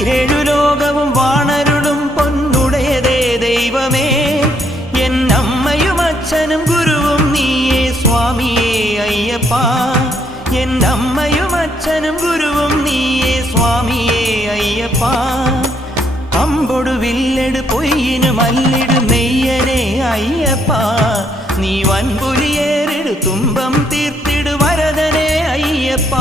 ഈരേഴു ലോകവും വാണരുളും പൊന്നുടയതേ ദൈവമേ എന്നമ്മയും അച്ഛനും ഗുരുവും നീയേ സ്വാമിയേ അയ്യപ്പ എന്നമ്മയും അച്ഛനും ഗുരുവും നീയേ സ്വാമിയേ അയ്യപ്പ അമ്പൊടു വില്ലെടു പൊയ്യിനു മല്ലിടു നെയ്യനെ അയ്യപ്പ നീ വൻപുലിയേറിടു തുമ്പം തീർത്തിടു വരദനെ അയ്യപ്പ